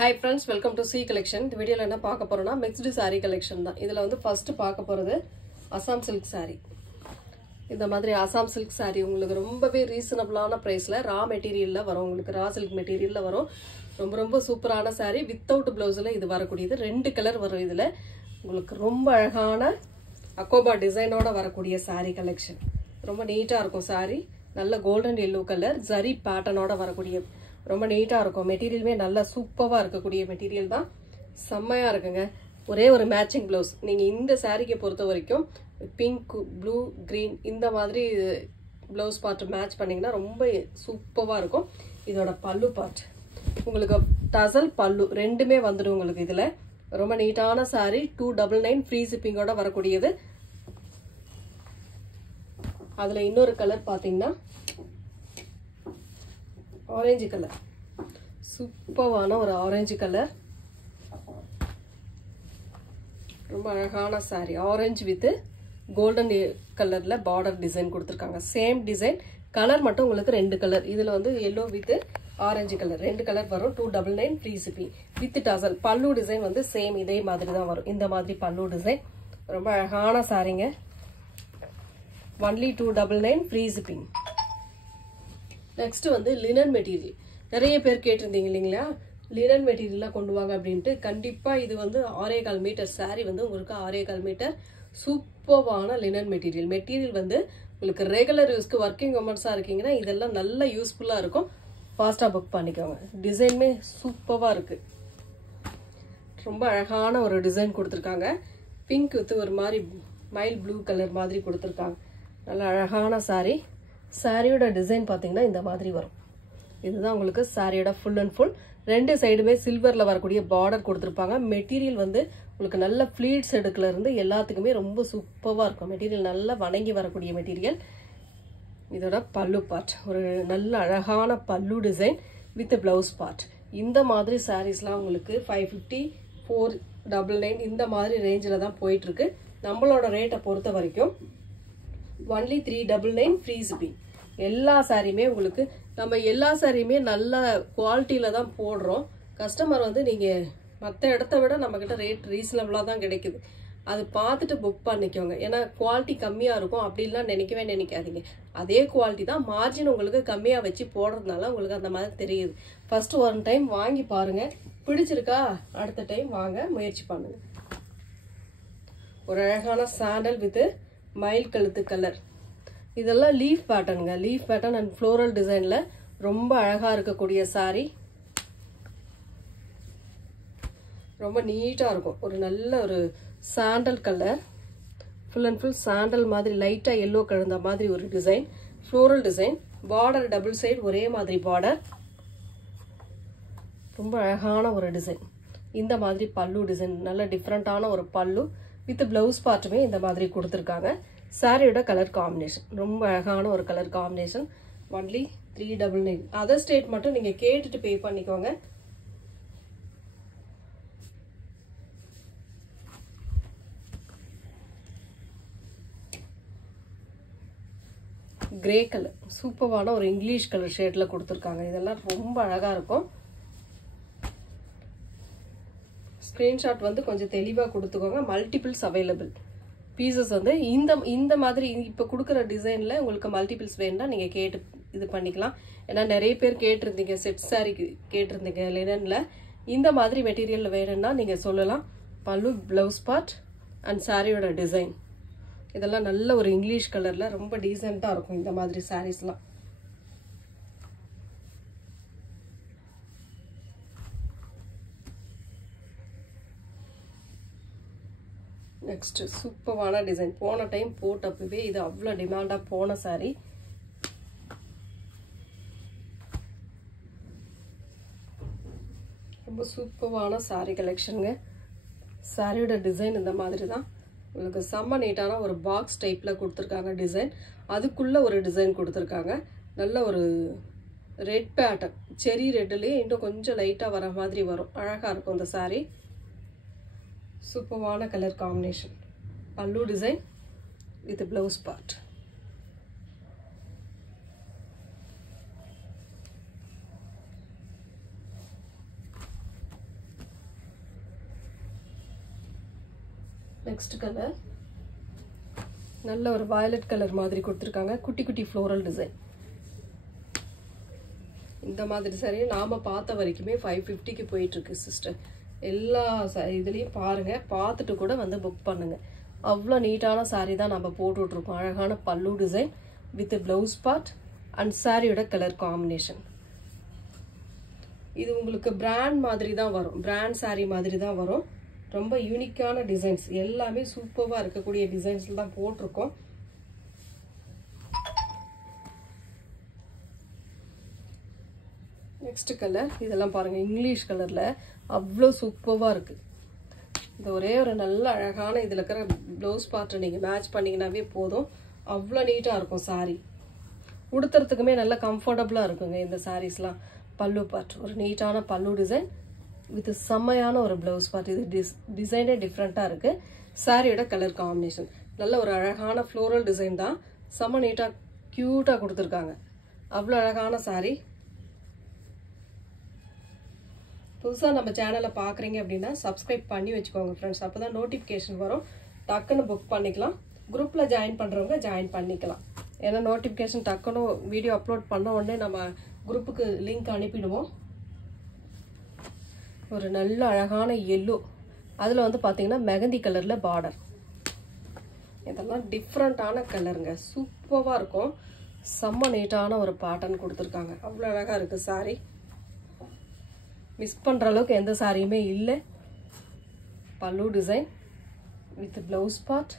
Hi friends, welcome to C collection. இந்த வீடியோல என்ன பார்க்க போறோம்னா mixed saree collection தான். இதுல வந்து first பார்க்க போறது Assam silk saree. இந்த மாதிரி Assam silk saree உங்களுக்கு ரொம்பவே ரீசனபிளான பிரைஸ்ல ரா மெட்டீரியல்ல வரும். உங்களுக்கு ரா silk மெட்டீரியல்ல வரும். ரொம்ப சூப்பரான saree வித்தவுட் ப்ளவுஸ்ல இது வரக்கூடியது. ரெண்டு கலர் வரும் இதுல. உங்களுக்கு ரொம்ப அழகான அக்கோபா டிசைனோட வரக்கூடிய saree collection. ரொம்ப நீட்டா இருக்கும் saree. நல்ல கோல்டன் yellow கலர் ஜரி பேட்டர்னோட வரக்கூடிய ரொம்ப நீட்டா இருக்கும். மெட்டீரியல்மே நல்ல சூப்பரா இருக்கக்கூடிய மெட்டீரியல் தான். செம்மையா இருக்குங்க. ஒரே ஒரு மேட்சிங் ப்ளவுஸ். நீங்க இந்த சாரிக்கு பொறுத்த வரைக்கும் பிங்க், ப்ளூ, கிரீன் இந்த மாதிரி ப்ளவுஸ் பார்ட் மேட்ச் பண்ணீங்கன்னா ரொம்ப சூப்பரா இருக்கும். இதோட பல்லு பார்ட் உங்களுக்கு டசல் பல்லு ரெண்டுமே வந்துடும் உங்களுக்கு இதுல. ரொம்ப நீட்டான சாரி 299 ஃப்ரீ ஷிப்பிங்கோட வரக்கூடியது. அதுல இன்னொரு கலர் பாத்தீங்கன்னா ஆரஞ்சு கலர், சூப்பரான ஒரு ஆரஞ்சு கலர், ரொம்ப அழகான சாரி. ஆரஞ்சு வித் கோல்டன் கலர்ல பார்டர் டிசைன் கொடுத்துருக்காங்க. சேம் டிசைன், கலர் மட்டும் உங்களுக்கு ரெண்டு கலர். இதுல வந்து எல்லோ வித் ஆரஞ்சு கலர் ரெண்டு கலர் வரும். 299 ஃப்ரீ ஷிப்பிங் வித் டசல். பல்லு டிசைன் வந்து சேம் இதே மாதிரி தான் வரும். இந்த மாதிரி பல்லு டிசைன் ரொம்ப அழகான சாரிங்க. Only 299 free shipping. நெக்ஸ்ட் வந்து லினன் மெட்டீரியல். நிறைய பேர் கேட்டிருந்தீங்க இல்லைங்களா, லினன் மெட்டீரியல்லாம் கொண்டு வாங்க அப்படின்ட்டு. கண்டிப்பா இது வந்து 6.25 மீட்டர் சாரி வந்து உங்களுக்கு 6.25 மீட்டர் சூப்பரான லினன் மெட்டீரியல். மெட்டீரியல் வந்து உங்களுக்கு ரெகுலர் யூஸ்க்கு ஒர்க்கிங் உமன்ஸா இருக்கீங்கன்னா இதெல்லாம் நல்ல யூஸ்ஃபுல்லா இருக்கும். ஃபாஸ்டா புக் பண்ணிக்கோங்க. டிசைனுமே சூப்பரா இருக்கு. ரொம்ப அழகான ஒரு டிசைன் கொடுத்துருக்காங்க. பிங்க் வித் ஒரு மாதிரி மைல் ப்ளூ கலர் மாதிரி கொடுத்துருக்காங்க. நல்ல அழகான சாரி. சாரியோட டிசைன் பாத்தீங்கன்னா இந்த மாதிரி வரும். இதுதான் உங்களுக்கு சாரியோட ஃபுல் அண்ட் ஃபுல். ரெண்டு சைடுமே சில்வர்ல வரக்கூடிய பார்டர் கொடுத்துருப்பாங்க. மெட்டீரியல் வந்து உங்களுக்கு நல்ல ஃபிளீட்ஸ் எடுக்கல இருந்து எல்லாத்துக்குமே ரொம்ப சூப்பரா இருக்கும். மெட்டீரியல் நல்லா வணங்கி வரக்கூடிய மெட்டீரியல். இதோட பல்லு பார்ட் ஒரு நல்ல அழகான பல்லு டிசைன் வித் பிளவுஸ் பார்ட். இந்த மாதிரி சாரீஸ்லாம் உங்களுக்கு 550, 499 இந்த மாதிரி ரேஞ்சில தான் போயிட்டு இருக்கு. நம்மளோட ரேட்டை பொறுத்த வரைக்கும் ஒன்லி 399 ஃப்ரீ ஷிப்பிங். எல்லா சாரியுமே உங்களுக்கு நம்ம எல்லா சாரியுமே நல்ல குவாலிட்டியில தான் போடுறோம். கஸ்டமர் வந்து நீங்க மற்ற இடத்த விட நம்ம கிட்ட ரேட் ரீசனபிளா தான் கிடைக்குது. அது பார்த்துட்டு புக் பண்ணிக்கோங்க. ஏன்னா குவாலிட்டி கம்மியா இருக்கும் அப்படின்லாம் நினைக்காதீங்க. அதே குவாலிட்டி தான், மார்ஜின் உங்களுக்கு கம்மியா வச்சு போடுறதுனால உங்களுக்கு அந்த மாதிரி தெரியுது. ஃபர்ஸ்ட் ஒன் டைம் வாங்கி பாருங்க. பிடிச்சிருக்கா அடுத்த டைம் வாங்க முயற்சி பண்ணுங்க. ஒரு அழகான சாண்டல் வித் மயில் கழுத்து கலர். இதெல்லாம் லீஃப் பேட்டர்னுங்க. லீஃப் பேட்டர்ன் அண்ட் ஃப்ளோரல் டிசைன்ல ரொம்ப அழகா இருக்கக்கூடிய சாரி. ரொம்ப நீட்டா இருக்கும். ஒரு நல்ல ஒரு sandal colour, full and full sandal மாதிரி லைட்டா எல்லோ கலந்த மாதிரி ஒரு design. Floral design. Border double side ஒரே மாதிரி பார்டர். ரொம்ப அழகான ஒரு டிசைன். இந்த மாதிரி பல்லு டிசைன் நல்ல டிஃப்ரெண்டான ஒரு பல்லு வித் பிளவுஸ் பார்ட்டுமே இந்த மாதிரி கொடுத்துருக்காங்க. சாரியோட கலர் காம்பினேஷன் ரொம்ப அழகான ஒரு colour combination. Only 399. Other state மட்டும் நீங்க கேட்டுட்டு பே பண்ணிக்கோங்க. கிரே கலர் சூப்பரான ஒரு இங்கிலீஷ் கலர் ஷேட்ல கொடுத்துருக்காங்க. இதெல்லாம் ரொம்ப அழகா இருக்கும். ஸ்கிரீன்ஷாட் வந்து கொஞ்சம் தெளிவா கொடுத்துக்கோங்க. Multiples available. பீசஸ் வந்து இந்த மாதிரி இப்ப கொடுக்குற டிசைன்ல உங்களுக்கு மல்டிபிள்ஸ் வேணும்னா நீங்க கேட்டு இது பண்ணிக்கலாம். ஏன்னா நிறைய பேர் கேட்டிருந்தீங்க, செட் சாரி கேட்டிருந்தீங்க லினன்ல. இந்த மாதிரி மெட்டீரியல் வேணும்னா நீங்க சொல்லலாம். பல்லு, பிளவுஸ் பார்ட் அண்ட் சாரியோட டிசைன் இதெல்லாம் நல்ல ஒரு இங்கிலீஷ் கலர்ல ரொம்ப டீசெண்டா இருக்கும் இந்த மாதிரி சாரீஸ்லாம். நெக்ஸ்ட் சூப்பரான டிசைன். போன டைம் போட்டப்பவே இது அவ்வளவு டிமாண்டா போன சாரி. ரொம்ப சூப்பரான சாரி கலெக்ஷனுங்க. சாரியோட டிசைன் இந்த மாதிரி தான் உங்களுக்கு செம்ம நீட்டான ஒரு பாக்ஸ் டைப்ல கொடுத்துருக்காங்க டிசைன். அதுக்குள்ள ஒரு டிசைன் கொடுத்துருக்காங்க. நல்ல ஒரு ரெட் பேட்டர்ன், செரி ரெட்லயே இன்னும் கொஞ்சம் லைட்டா வர மாதிரி வரும். அழகா இருக்கும் இந்த சாரி. சூப்பரான கலர் காம்பினேஷன். பல்லு design with blouse part. Next colour நல்ல ஒரு வயலட் கலர் மாதிரி கொடுத்துருக்காங்க. குட்டி குட்டி ஃப்ளோரல் டிசைன். இந்த மாதிரி சாரி நாம பார்த்த வரைக்குமே 550க்கு போயிட்டு இருக்கு சிஸ்டர். எல்லா இதுலயும் பாருங்க, பார்த்துட்டு கூட வந்து புக் பண்ணுங்க. அவ்வளோ நீட்டான சாரி தான் நம்ம போட்டுட்டு இருக்கோம். அழகான பல்லு design with blouse part and சாரியோட கலர் காம்பினேஷன். இது உங்களுக்கு பிராண்ட் மாதிரி தான் வரும், பிராண்ட் சாரி மாதிரி தான் வரும். ரொம்ப யூனிக்கான டிசைன்ஸ், எல்லாமே சூப்பராக இருக்கக்கூடிய டிசைன்ஸ்ல தான் போட்டிருக்கோம். நெக்ஸ்ட் கலர் இதெல்லாம் பாருங்க, இங்கிலீஷ் கலர்ல அவ்வளோ சூப்பராக இருக்கு. இந்த ஒரே ஒரு நல்ல அழகான இதில் இருக்கிற ப்ளவுஸ் பார்ட்டை நீங்கள் மேட்ச் பண்ணிங்கன்னாவே போதும். அவ்வளோ நீட்டாக இருக்கும் சாரி. உடுத்துறதுக்குமே நல்லா கம்ஃபர்டபுளாக இருக்குங்க இந்த சாரீஸ்லாம். பல்லு பார்ட் ஒரு நீட்டான பல்லு டிசைன் வித் செம்மையான ஒரு ப்ளவுஸ் பார்ட். இது டிசைனே டிஃப்ரெண்ட்டாக இருக்கு. சாரியோட கலர் காம்பினேஷன் நல்ல ஒரு அழகான ஃப்ளோரல் டிசைன் தான். செம்ம நீட்டாக க்யூட்டாக கொடுத்துருக்காங்க. அவ்வளோ அழகான சாரி. புதுசாக நம்ம சேனலை பார்க்குறீங்க அப்படின்னா சப்ஸ்கிரைப் பண்ணி வச்சுக்கோங்க ஃப்ரெண்ட்ஸ். அப்போ தான் நோட்டிஃபிகேஷன் வரும், டக்குன்னு புக் பண்ணிக்கலாம். குரூப்பில் ஜாயின் பண்ணுறவங்க ஜாயின் பண்ணிக்கலாம். ஏன்னா நோட்டிஃபிகேஷன் டக்குன்னு வீடியோ அப்லோட் பண்ண உடனே நம்ம குரூப்புக்கு லிங்க் அனுப்பிடுவோம். ஒரு நல்ல அழகான எல்லோ, அதில் வந்து பார்த்தீங்கன்னா மெகந்தி கலரில் பார்டர். இதெல்லாம் டிஃப்ரெண்ட்டான கலருங்க, சூப்பராக இருக்கும். செம்ம நீட்டான ஒரு பேட்டர்ன் கொடுத்துருக்காங்க. அவ்வளோ அழகாக இருக்குது சாரி. மிஸ் பண்ணுற அளவுக்கு எந்த சாரியுமே இல்லை. பல்லு டிசைன் வித் ப்ளவுஸ் பார்ட்,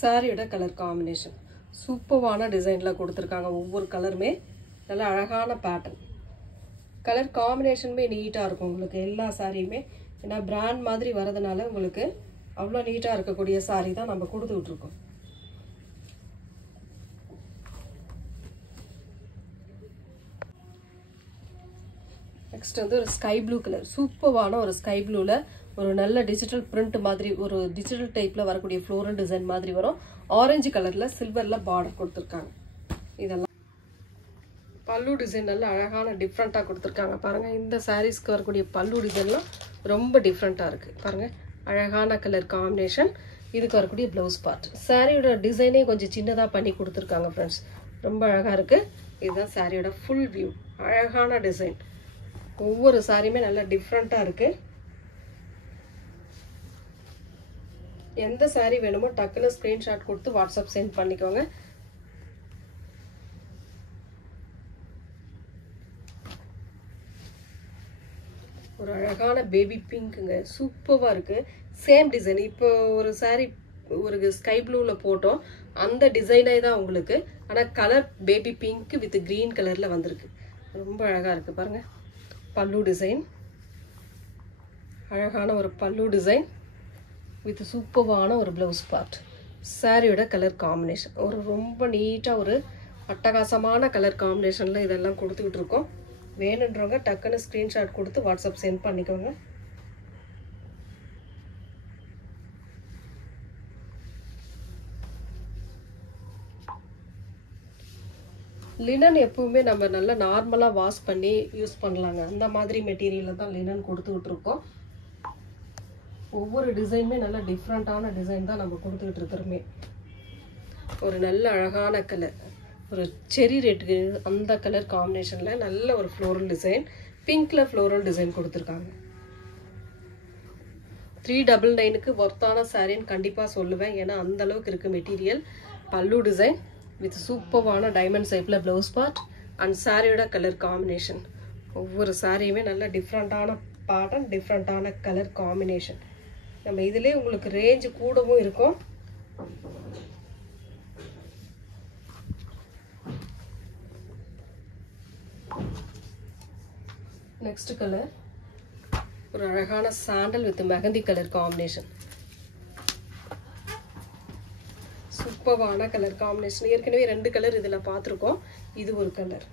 சாரியோட கலர் காம்பினேஷன் சூப்பரான டிசைனில் கொடுத்துருக்காங்க. ஒவ்வொரு கலருமே நல்ல அழகான பேட்டர்ன். கலர் காம்பினேஷனுமே நீட்டாக இருக்கும் உங்களுக்கு எல்லா சாரியுமே. ஏன்னா பிராண்ட் மாதிரி வரதுனால உங்களுக்கு அவ்வளோ நீட்டாக இருக்கக்கூடிய சாரி தான் நம்ம கொடுத்துட்ருக்கோம். நெக்ஸ்ட் வந்து ஒரு ஸ்கை ப்ளூ கலர், சூப்பரான ஒரு ஸ்கை ப்ளூவில் ஒரு நல்ல டிஜிட்டல் பிரிண்ட் மாதிரி, ஒரு டிஜிட்டல் டைப்பில் வரக்கூடிய ஃப்ளோரல் டிசைன் மாதிரி வரும். ஆரஞ்சு கலரில் சில்வரில் பார்டர் கொடுத்துருக்காங்க. இதெல்லாம் பல்லு டிசைன் நல்ல அழகான டிஃப்ரெண்ட்டாக கொடுத்துருக்காங்க. பாருங்கள், இந்த சாரீஸ்க்கு வரக்கூடிய பல்லு டிசைன்லாம் ரொம்ப டிஃப்ரெண்ட்டாக இருக்குது. பாருங்கள், அழகான கலர் காம்பினேஷன். இதுக்கு வரக்கூடிய ப்ளவுஸ் பார்ட். சாரியோட டிசைனே கொஞ்சம் சின்னதாக பண்ணி கொடுத்துருக்காங்க ஃப்ரெண்ட்ஸ். ரொம்ப அழகாக இருக்குது. இதுதான் சாரியோட ஃபுல் வியூ. அழகான டிசைன். ஒவ்வொரு சாரியுமே நல்லா டிஃப்ரெண்ட்டாக இருக்குது. எந்த சாரி வேணுமோ டக்குன்னு ஸ்க்ரீன்ஷாட் கொடுத்து வாட்ஸ்அப் சென்ட் பண்ணிக்கோங்க. ஒரு அழகான பேபி பிங்க்குங்க, சூப்பராக இருக்குது. Same design. இப்போ ஒரு சாரி ஒரு ஸ்கை ப்ளூவில் போட்டோம், அந்த டிசைனே தான் உங்களுக்கு. ஆனால் colour baby pink with green கலரில் வந்திருக்கு. ரொம்ப அழகாக இருக்குது பாருங்கள். பல்லு டிசைன், அழகான ஒரு பல்லு டிசைன் வித் சூப்பரான ஒரு ப்ளவுஸ் பார்ட். சாரியோட கலர் காம்பினேஷன் ஒரு ரொம்ப நீட்டாக ஒரு அட்டகாசமான கலர் காம்பினேஷனில் இதெல்லாம் கொடுத்துக்கிட்டு இருக்கோம். வேணுன்றவங்க டக்குன்னு ஸ்க்ரீன்ஷாட் கொடுத்து வாட்ஸ்அப் சென்ட் பண்ணிக்கோங்க. லினன் எப்பவுமே நம்ம நல்லா நார்மலாக வாஷ் பண்ணி யூஸ் பண்ணலாங்க. அந்த மாதிரி மெட்டீரியலில் தான் லினன் கொடுத்துக்கிட்டு இருக்கோம். ஒவ்வொரு டிசைனுமே நல்ல டிஃப்ரெண்ட்டான டிசைன் தான் நம்ம கொடுத்துக்கிட்டு இருக்கிறோமே. ஒரு நல்ல அழகான கலர், ஒரு செரி ரெட்டு, அந்த கலர் காம்பினேஷனில் நல்ல ஒரு ஃப்ளோரல் டிசைன். பிங்க்ல ஃப்ளோரல் டிசைன் கொடுத்துருக்காங்க. 399க்கு ஒர்த்தான சாரின்னு கண்டிப்பாக சொல்லுவேன். ஏன்னா அந்த அளவுக்கு இருக்குது மெட்டீரியல். பல்லு டிசைன் வித் சூப்பரான டைமண்ட் ஷேப்பில் ப்ளவுஸ் பார்ட் அண்ட் சாரியோட கலர் காம்பினேஷன். ஒவ்வொரு சாரியுமே நல்ல டிஃப்ரெண்ட்டான பேட்டர்ன், டிஃப்ரெண்ட்டான கலர் காம்பினேஷன். நம்ம இதிலே உங்களுக்கு ரேஞ்சு கூடவும் இருக்கும். நெக்ஸ்ட் கலர் ஒரு அழகான sandal with mehndi colour combination. சூப்பரான கலர் காம்பினேஷன். ஏற்கனவே 2 கலர் இதில் பார்த்துருக்கோம். இது ஒரு கலர்.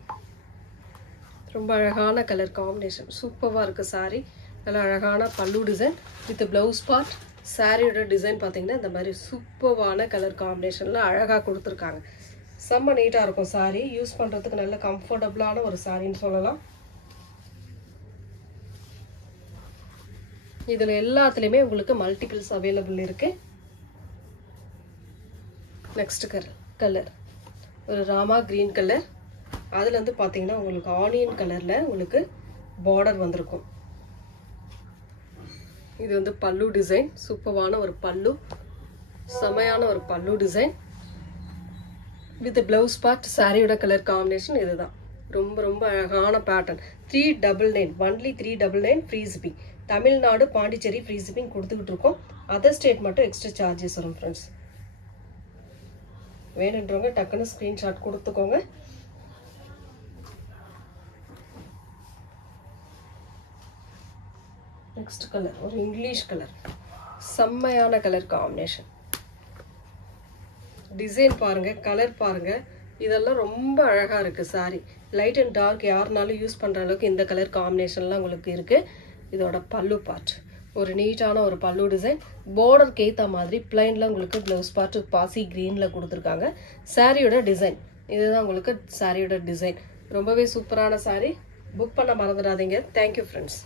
ரொம்ப அழகான கலர் காம்பினேஷன். சூப்பராக இருக்குது சாரி. நல்ல அழகான பல்லு டிசைன் வித் ப்ளவுஸ் பார்ட். சாரியோட டிசைன் பார்த்தீங்கன்னா இந்த மாதிரி சூப்பரான கலர் காம்பினேஷனில் அழகாக கொடுத்துருக்காங்க. செம்ம நீட்டாக இருக்கும் சாரி. யூஸ் பண்ணுறதுக்கு நல்ல கம்ஃபர்டபுளான ஒரு சாரின்னு சொல்லலாம். இதில் எல்லாத்துலேயுமே உங்களுக்கு மல்டிபிள்ஸ் அவைலபிள் இருக்குது. நெக்ஸ்ட் கலர் ஒரு ராமா கிரீன் கலர். அதில் வந்து பார்த்தீங்கன்னா உங்களுக்கு ஆனியன் கலரில் உங்களுக்கு பார்டர் வந்திருக்கும். இது வந்து பல்லு டிசைன். சூப்பரான ஒரு பல்லு, செமையான ஒரு பல்லு டிசைன் வித் பிளவுஸ் பார்ட். சாரியோட கலர் காம்பினேஷன் இதுதான். ரொம்ப ரொம்ப அழகான pattern. 399 only 399 free shipping. Tamil Nadu Pondicherry free shipping கொடுத்துக்கிட்டு இருக்கோம். அதர் ஸ்டேட் மட்டும் எக்ஸ்ட்ரா சார்ஜஸ் வரும் ஃப்ரெண்ட்ஸ். வேணுன்றவங்க டக்குன்னு ஸ்க்ரீன்ஷாட் கொடுத்துக்கோங்க. நெக்ஸ்ட் கலர் ஒரு இங்கிலீஷ் கலர், செம்மையான கலர் காம்பினேஷன். டிசைன் பாருங்க, கலர் பாருங்க, இதெல்லாம் ரொம்ப அழகா இருக்கு. சாரி லைட் அண்ட் டார்க் யாருனாலும் யூஸ் பண்ற அளவுக்கு இந்த கலர் காம்பினேஷன்லாம் உங்களுக்கு இருக்கு. இதோட பல்லு பார்ட் ஒரு நீட்டான ஒரு பல்லு டிசைன். பார்டருக்கு ஏற்ற மாதிரி பிளைன்ல உங்களுக்கு பிளவுஸ் பார்ட் பாசி கிரீன்ல கொடுத்துருக்காங்க. சாரியோட டிசைன் இதுதான் உங்களுக்கு சாரியோட டிசைன். ரொம்பவே சூப்பரான சாரி. புக் பண்ண மறந்துடாதீங்க. Thank you friends.